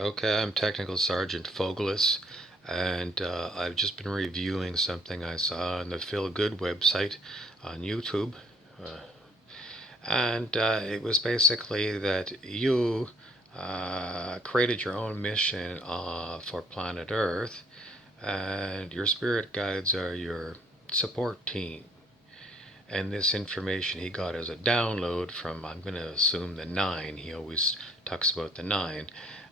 Okay, I'm Technical Sergeant Fogelis, and I've just been reviewing something I saw on the Feel Good website on YouTube. Uh, and it was basically that you created your own mission for planet Earth, and your spirit guides are your support team. And this information he got as a download from, I'm going to assume, the Nine. He always talks about the Nine.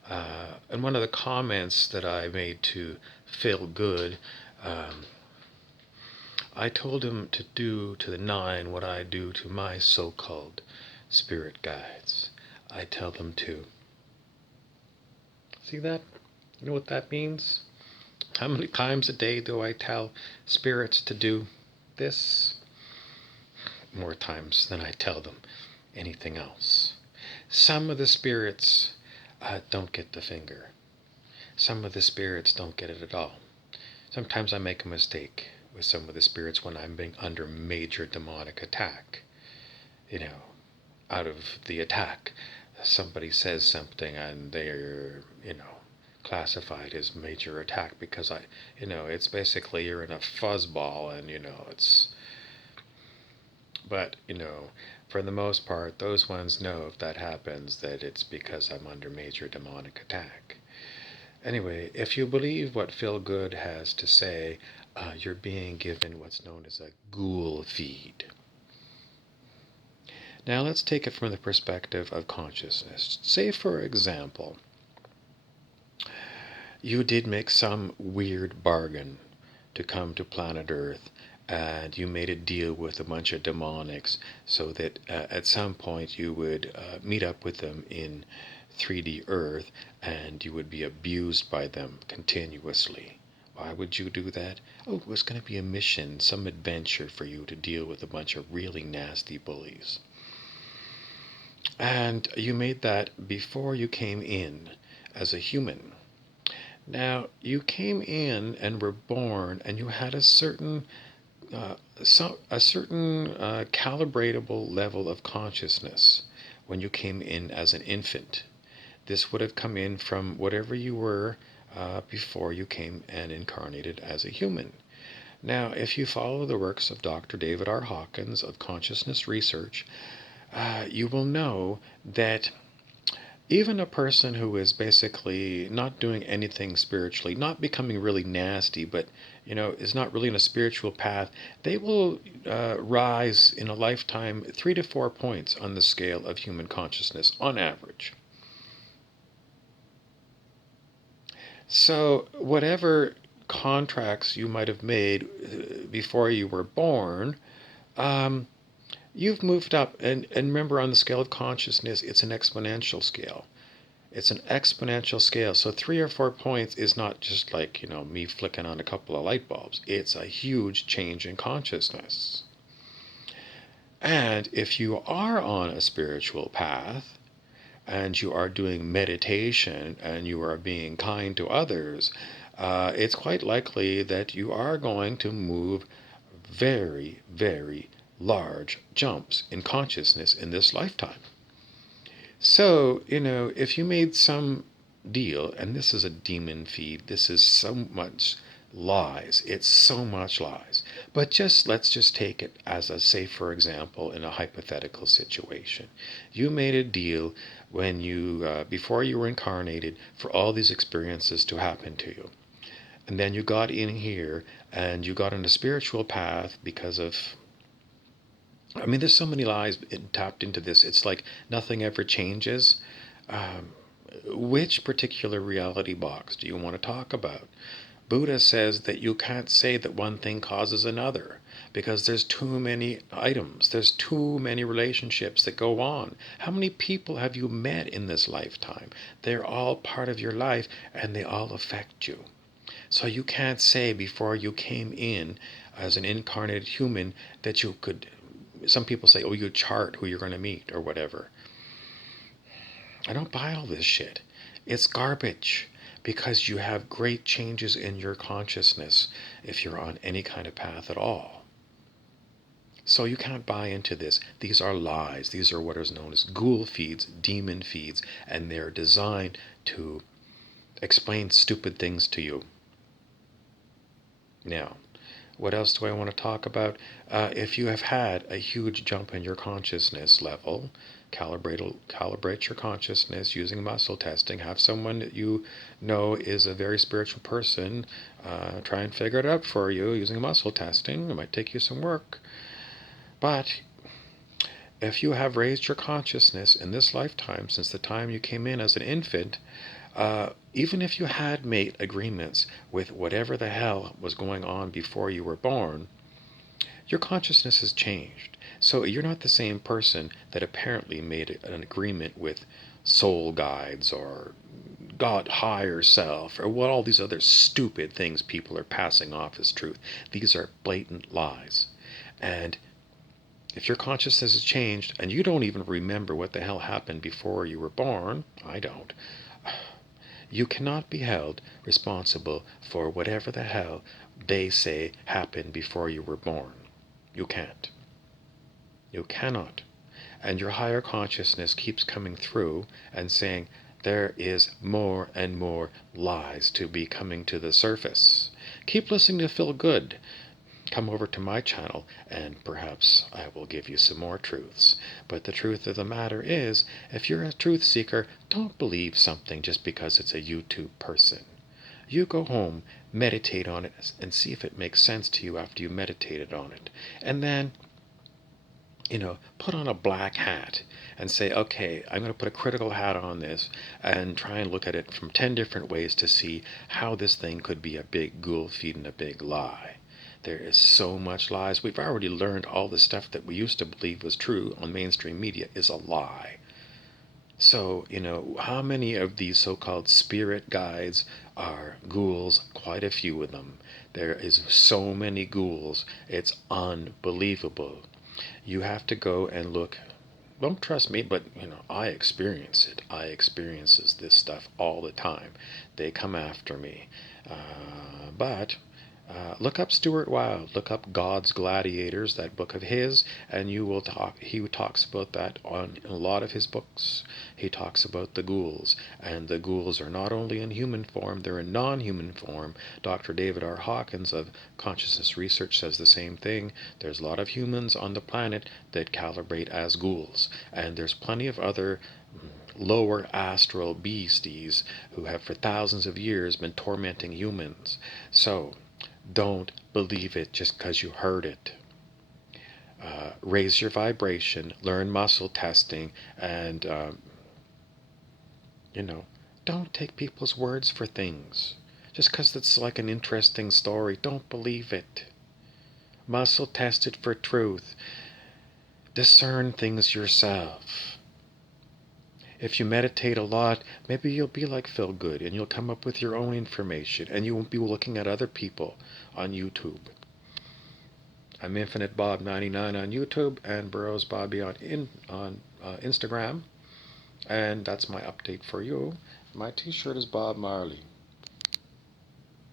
And one of the comments that I made to Feel Good, um, I told him to do to the Nine what I do to my so called spirit guides. I tell them to. See that? You know what that means? How many times a day do I tell spirits to do this? More times than I tell them anything else. Some of the spirits don't get the finger. Some of the spirits don't get it at all. Sometimes I make a mistake with some of the spirits when I'm being under major demonic attack. You know, out of the attack, somebody says something and they're, classified as major attack because it's basically you're in a fuzzball and, but, for the most part, those ones know if that happens that it's because I'm under major demonic attack. Anyway, if you believe what Phil Good has to say, you're being given what's known as a ghoul feed. Now let's take it from the perspective of consciousness. Say, for example, you did make some weird bargain to come to planet Earth, and you made a deal with a bunch of demonics so that at some point you would meet up with them in 3D Earth and you would be abused by them continuously. Why would you do that? Oh, it was going to be a mission, some adventure for you to deal with a bunch of really nasty bullies. And you made that before you came in as a human. Now, you came in and were born, and you had a certain calibratable level of consciousness when you came in as an infant. This would have come in from whatever you were before you came and incarnated as a human. Now, if you follow the works of Dr. David R. Hawkins of consciousness research, you will know that even a person who is basically not doing anything spiritually, not becoming really nasty, but is not really in a spiritual path, they will rise in a lifetime 3 to 4 points on the scale of human consciousness on average. So whatever contracts you might have made before you were born, um, you've moved up. And remember, on the scale of consciousness, it's an exponential scale. It's an exponential scale. So 3 or 4 points is not just like, me flicking on a couple of light bulbs. It's a huge change in consciousness. And if you are on a spiritual path and you are doing meditation and you are being kind to others, it's quite likely that you are going to move very, very large jumps in consciousness in this lifetime. So, if you made some deal, and this is a demon feed, this is so much lies, it's so much lies. But let's just take it as a, say, for example, in a hypothetical situation. You made a deal when before you were incarnated, for all these experiences to happen to you. And then you got in here and you got on a spiritual path because of, there's so many lies tapped into this. It's like nothing ever changes. Um, which particular reality box do you want to talk about? Buddha says that you can't say that one thing causes another because there's too many items, there's too many relationships that go on. How many people have you met in this lifetime? They're all part of your life and they all affect you. So you can't say before you came in as an incarnated human that you could. Some people say, oh, you chart who you're going to meet or whatever. I don't buy all this shit. It's garbage because you have great changes in your consciousness if you're on any kind of path at all. So you can't buy into this. These are lies. These are what is known as ghoul feeds, demon feeds, and they're designed to explain stupid things to you. Now, what else do I want to talk about? If you have had a huge jump in your consciousness level, calibrate your consciousness using muscle testing. Have someone that you know is a very spiritual person try and figure it out for you using muscle testing. It might take you some work. But if you have raised your consciousness in this lifetime, since the time you came in as an infant, even if you had made agreements with whatever the hell was going on before you were born, your consciousness has changed. So you're not the same person that apparently made an agreement with soul guides or God higher self or what all these other stupid things people are passing off as truth. These are blatant lies. And if your consciousness has changed and you don't even remember what the hell happened before you were born, I don't, you cannot be held responsible for whatever the hell they say happened before you were born. You can't. You cannot. And your higher consciousness keeps coming through and saying, there is more and more lies to be coming to the surface. Keep listening to Feel Good. Come over to my channel and perhaps I will give you some more truths. But the truth of the matter is, if you're a truth seeker, don't believe something just because it's a YouTube person. You go home, meditate on it, and see if it makes sense to you after you meditated on it. And then, put on a black hat and say, okay, I'm going to put a critical hat on this and try and look at it from 10 different ways to see how this thing could be a big ghoul feeding a big lie. There is so much lies. We've already learned all the stuff that we used to believe was true on mainstream media is a lie. So, how many of these so-called spirit guides are ghouls? Quite a few of them. There is so many ghouls. It's unbelievable. You have to go and look. Don't trust me, but I experience it. I experiences this stuff all the time. They come after me. But look up Stuart Wilde. Look up God's Gladiators, that book of his, and you will talk. He talks about that on a lot of his books. He talks about the ghouls, and the ghouls are not only in human form; they're in non-human form. Dr. David R. Hawkins of Consciousness Research says the same thing. There's a lot of humans on the planet that calibrate as ghouls, and there's plenty of other lower astral beasties who have for thousands of years been tormenting humans. So don't believe it just because you heard it. Raise your vibration, learn muscle testing, and, don't take people's words for things. Just because it's like an interesting story, don't believe it. Muscle test it for truth. Discern things yourself. If you meditate a lot, maybe you'll be like Phil Good and you'll come up with your own information and you won't be looking at other people on YouTube. I'm Infinite Bob 99 on YouTube and Burrows Bobby on Instagram. And that's my update for you. My t-shirt is Bob Marley.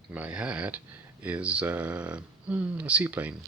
My hat is a seaplane.